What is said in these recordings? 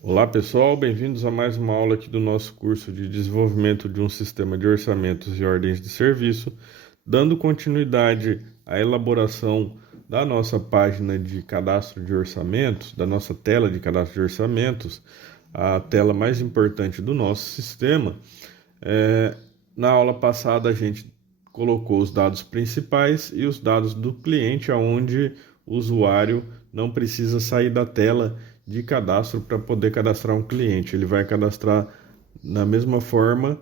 Olá pessoal, bem-vindos a mais uma aula aqui do nosso curso de desenvolvimento de um sistema de orçamentos e ordens de serviço, dando continuidade à elaboração da nossa página de cadastro de orçamentos, da nossa tela de cadastro de orçamentos, a tela mais importante do nosso sistema. É, Na aula passada a gente colocou os dados principais e os dados do cliente, aonde o usuário não precisa sair da tela de cadastro para poder cadastrar um cliente. Ele vai cadastrar na mesma forma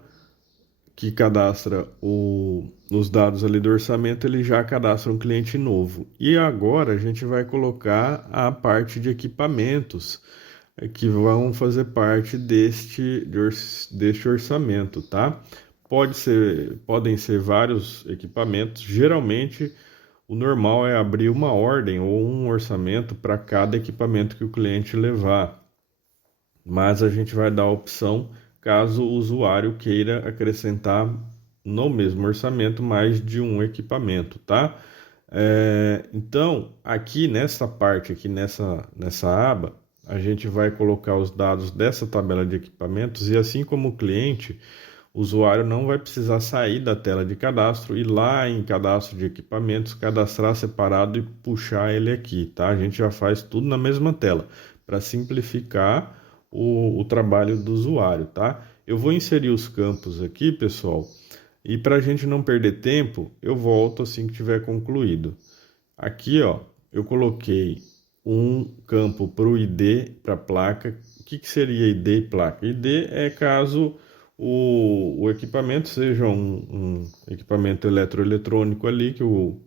que cadastra os dados ali do orçamento, ele já cadastra um cliente novo. E agora a gente vai colocar a parte de equipamentos que vão fazer parte deste orçamento, tá? Podem ser vários equipamentos. Geralmente, o normal é abrir uma ordem ou um orçamento para cada equipamento que o cliente levar. Mas a gente vai dar a opção caso o usuário queira acrescentar no mesmo orçamento mais de um equipamento, tá? Então, aqui nessa parte, nessa aba, a gente vai colocar os dados dessa tabela de equipamentos e assim como o cliente, o usuário não vai precisar sair da tela de cadastro, ir lá em cadastro de equipamentos, cadastrar separado e puxar ele aqui, tá? A gente já faz tudo na mesma tela, para simplificar o trabalho do usuário, tá? Eu vou inserir os campos aqui, pessoal, e para a gente não perder tempo, eu volto assim que tiver concluído. Aqui, ó, eu coloquei um campo para o ID, para a placa. O que seria ID e placa? ID é caso o equipamento seja um equipamento eletroeletrônico ali que o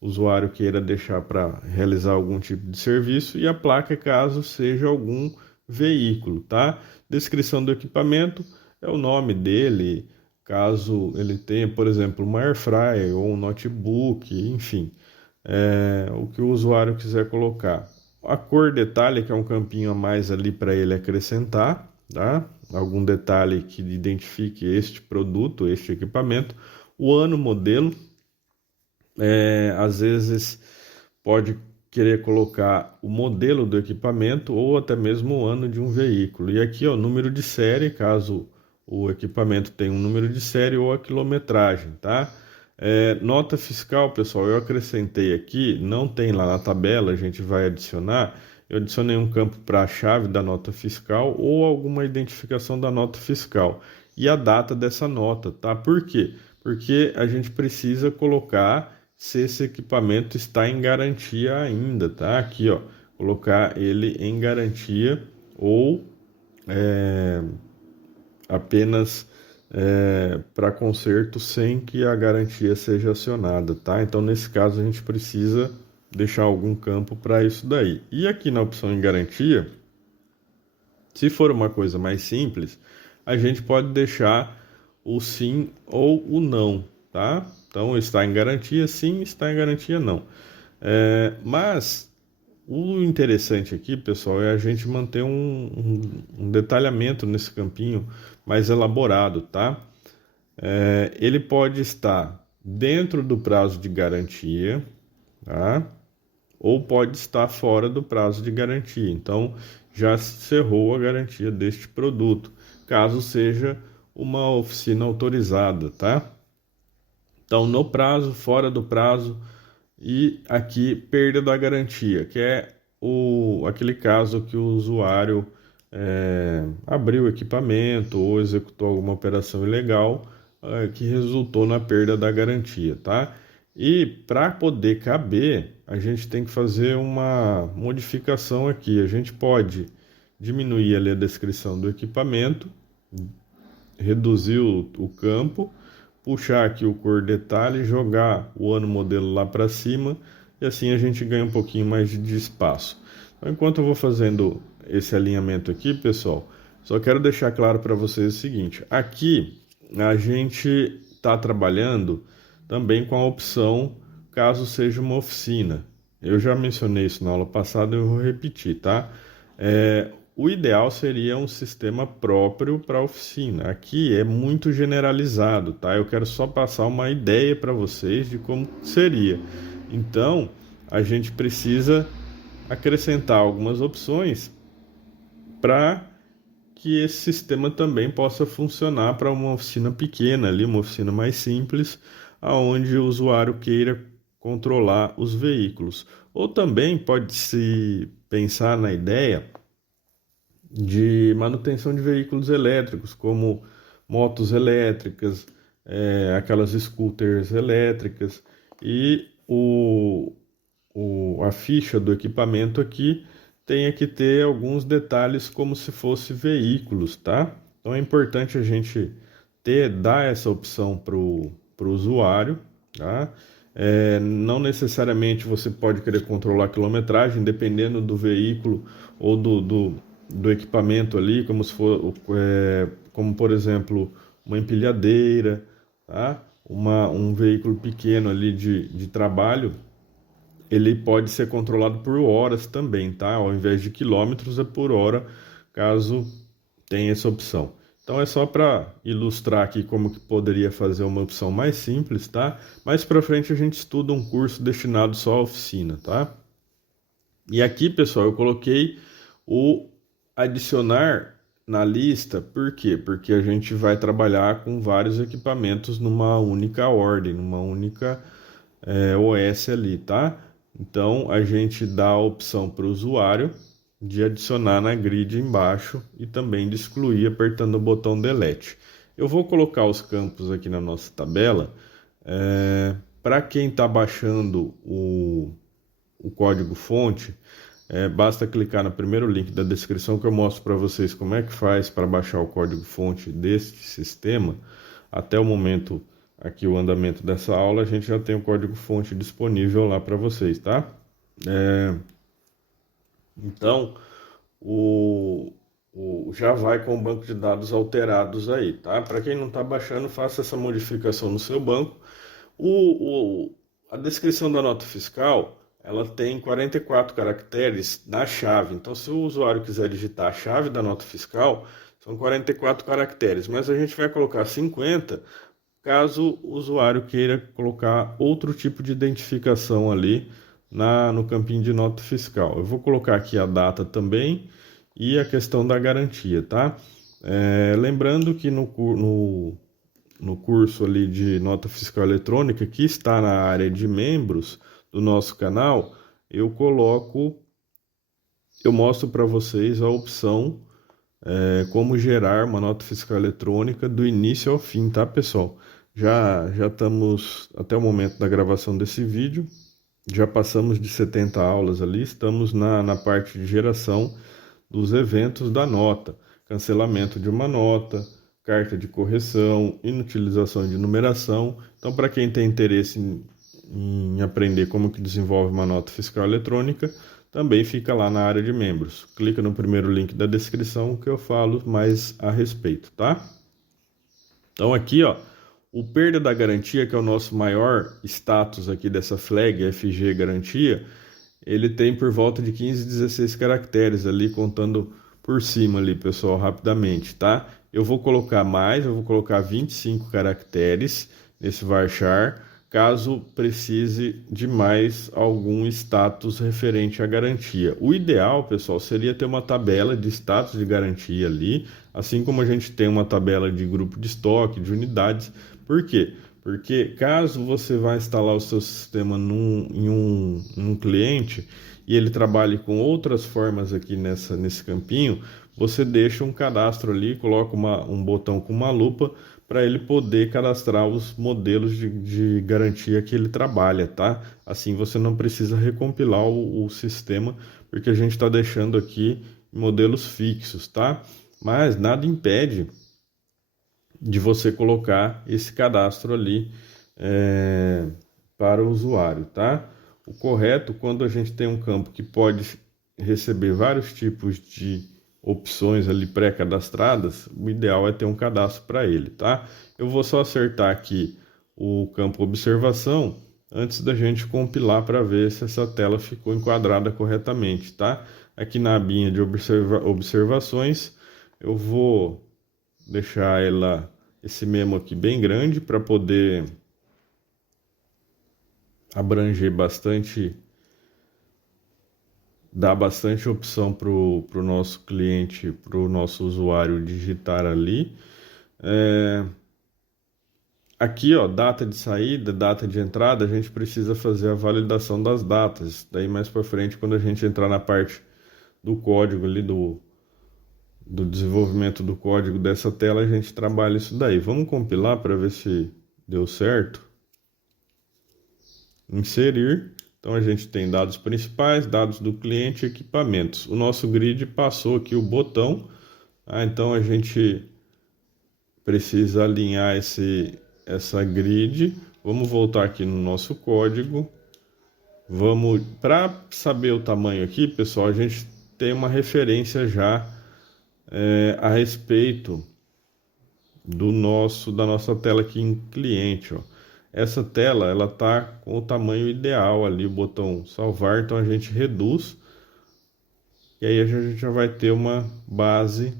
usuário queira deixar para realizar algum tipo de serviço, e a placa é caso seja algum veículo, tá? Descrição do equipamento é o nome dele, caso ele tenha, por exemplo, uma air fryer ou um notebook, enfim, o que o usuário quiser colocar. A cor detalhe, que é um campinho a mais ali para ele acrescentar, tá? Algum detalhe que identifique este produto, este equipamento. O ano, modelo, às vezes pode querer colocar o modelo do equipamento ou até mesmo o ano de um veículo. E aqui, ó, número de série, caso o equipamento tenha um número de série ou a quilometragem, tá? Nota fiscal, pessoal, eu acrescentei aqui, não tem lá na tabela, a gente vai adicionar. Eu adicionei um campo para a chave da nota fiscal ou alguma identificação da nota fiscal e a data dessa nota, tá? Por quê? Porque a gente precisa colocar se esse equipamento está em garantia ainda, tá? Aqui, ó, colocar ele em garantia ou apenas para conserto sem que a garantia seja acionada, tá? Então, nesse caso, a gente precisa deixar algum campo para isso daí. E aqui na opção em garantia, se for uma coisa mais simples, a gente pode deixar o sim ou o não, tá? Então, está em garantia sim, está em garantia não. Mas o interessante aqui, pessoal, é a gente manter um detalhamento nesse campinho mais elaborado, tá? Ele pode estar dentro do prazo de garantia, tá? Ou pode estar fora do prazo de garantia. Então, já cerrou a garantia deste produto, caso seja uma oficina autorizada, tá? Então, no prazo, fora do prazo e aqui perda da garantia, que é aquele caso que o usuário abriu o equipamento ou executou alguma operação ilegal que resultou na perda da garantia, tá? E para poder caber, a gente tem que fazer uma modificação aqui. A gente pode diminuir ali a descrição do equipamento, reduzir o campo, puxar aqui o cor detalhe, jogar o ano modelo lá para cima e assim a gente ganha um pouquinho mais de espaço. Então, enquanto eu vou fazendo esse alinhamento aqui, pessoal, só quero deixar claro para vocês o seguinte: aqui a gente está trabalhando também com a opção caso seja uma oficina. Eu já mencionei isso na aula passada, eu vou repetir, tá? O ideal seria um sistema próprio para a oficina. Aqui é muito generalizado, tá? Eu quero só passar uma ideia para vocês de como seria. Então, a gente precisa acrescentar algumas opções para que esse sistema também possa funcionar para uma oficina pequena ali, uma oficina mais simples, aonde o usuário queira controlar os veículos. Ou também pode-se pensar na ideia de manutenção de veículos elétricos, como motos elétricas, aquelas scooters elétricas, e a ficha do equipamento aqui tenha que ter alguns detalhes como se fosse veículos, tá? Então é importante a gente dar essa opção para o usuário, tá? Não necessariamente você pode querer controlar a quilometragem, dependendo do veículo ou do equipamento ali, como se for, como por exemplo, uma empilhadeira, tá? Um veículo pequeno ali de trabalho, ele pode ser controlado por horas também, tá? Ao invés de quilômetros, é por hora, caso tenha essa opção. Então é só para ilustrar aqui como que poderia fazer uma opção mais simples, tá? Mais para frente a gente estuda um curso destinado só à oficina, tá? E aqui, pessoal, eu coloquei o adicionar na lista, por quê? Porque a gente vai trabalhar com vários equipamentos numa única ordem, numa única OS ali, tá? Então a gente dá a opção para o usuário de adicionar na grid embaixo e também de excluir apertando o botão delete. Eu vou colocar os campos aqui na nossa tabela. Para quem está baixando o código-fonte, basta clicar no primeiro link da descrição que eu mostro para vocês como é que faz para baixar o código-fonte deste sistema. Até o momento aqui, o andamento dessa aula, a gente já tem o código-fonte disponível lá para vocês, tá? Então, já vai com o banco de dados alterados aí, tá? Para quem não está baixando, faça essa modificação no seu banco. A descrição da nota fiscal, ela tem 44 caracteres na chave. Então, se o usuário quiser digitar a chave da nota fiscal, são 44 caracteres, mas a gente vai colocar 50 caso o usuário queira colocar outro tipo de identificação ali no campinho de nota fiscal. Eu vou colocar aqui a data também e a questão da garantia, tá? Lembrando que no curso ali de nota fiscal eletrônica, que está na área de membros do nosso canal, eu mostro para vocês a opção como gerar uma nota fiscal eletrônica do início ao fim, tá, pessoal? Já estamos, até o momento da gravação desse vídeo, já passamos de 70 aulas ali, estamos na parte de geração dos eventos da nota, cancelamento de uma nota, carta de correção, inutilização de numeração. Então, para quem tem interesse em aprender como que desenvolve uma nota fiscal eletrônica, também fica lá na área de membros. Clica no primeiro link da descrição que eu falo mais a respeito, tá? Então aqui, ó, o perda da garantia, que é o nosso maior status aqui dessa flag FG garantia, ele tem por volta de 15, 16 caracteres ali, contando por cima ali, pessoal, rapidamente, tá? Eu vou colocar 25 caracteres nesse varchar, caso precise de mais algum status referente à garantia. O ideal, pessoal, seria ter uma tabela de status de garantia ali, assim como a gente tem uma tabela de grupo de estoque, de unidades. Por quê? Porque caso você vá instalar o seu sistema em um cliente e ele trabalhe com outras formas aqui nesse campinho, você deixa um cadastro ali, coloca um botão com uma lupa para ele poder cadastrar os modelos de garantia que ele trabalha, tá? Assim você não precisa recompilar o sistema, porque a gente está deixando aqui modelos fixos, tá? Mas nada impede de você colocar esse cadastro ali para o usuário, tá? O correto, quando a gente tem um campo que pode receber vários tipos de opções ali pré-cadastradas, o ideal é ter um cadastro para ele, tá? Eu vou só acertar aqui o campo observação antes da gente compilar para ver se essa tela ficou enquadrada corretamente, tá? Aqui na abinha de observações, eu vou deixar esse memo aqui bem grande para poder abranger bastante dá bastante opção para o nosso cliente, para o nosso usuário digitar ali. Aqui, ó, data de saída, data de entrada, a gente precisa fazer a validação das datas. Daí mais para frente, quando a gente entrar na parte do código ali, do desenvolvimento do código dessa tela, a gente trabalha isso daí. Vamos compilar para ver se deu certo. Inserir. Então a gente tem dados principais, dados do cliente, equipamentos. O nosso grid passou aqui o botão. Então a gente precisa alinhar essa grid. Vamos voltar aqui no nosso código. Para saber o tamanho aqui, pessoal, a gente tem uma referência já a respeito da nossa tela aqui em cliente, ó. Essa tela, ela tá com o tamanho ideal ali, o botão salvar, então a gente reduz e aí a gente já vai ter uma base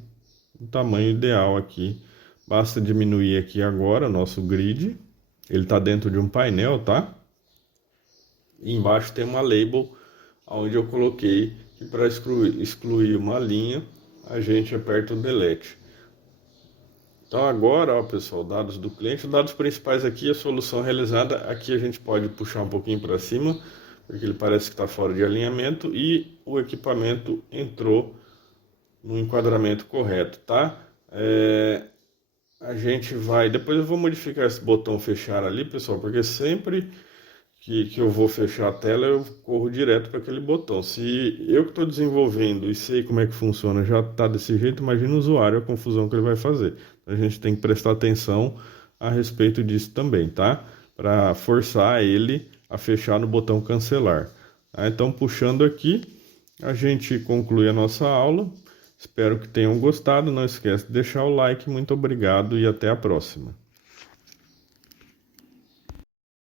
do tamanho ideal aqui. Basta diminuir aqui agora o nosso grid, ele tá dentro de um painel, tá? E embaixo tem uma label onde eu coloquei que para excluir uma linha a gente aperta o delete. Então agora, ó, pessoal, dados do cliente, dados principais aqui, a solução realizada, aqui a gente pode puxar um pouquinho para cima, porque ele parece que está fora de alinhamento e o equipamento entrou no enquadramento correto, tá? A gente vai, depois eu vou modificar esse botão fechar ali, pessoal, porque sempre que eu vou fechar a tela, eu corro direto para aquele botão. Se eu que estou desenvolvendo e sei como é que funciona já está desse jeito, imagina o usuário, a confusão que ele vai fazer. Então, a gente tem que prestar atenção a respeito disso também, tá? Para forçar ele a fechar no botão cancelar. Então, puxando aqui, a gente conclui a nossa aula. Espero que tenham gostado. Não esquece de deixar o like. Muito obrigado e até a próxima.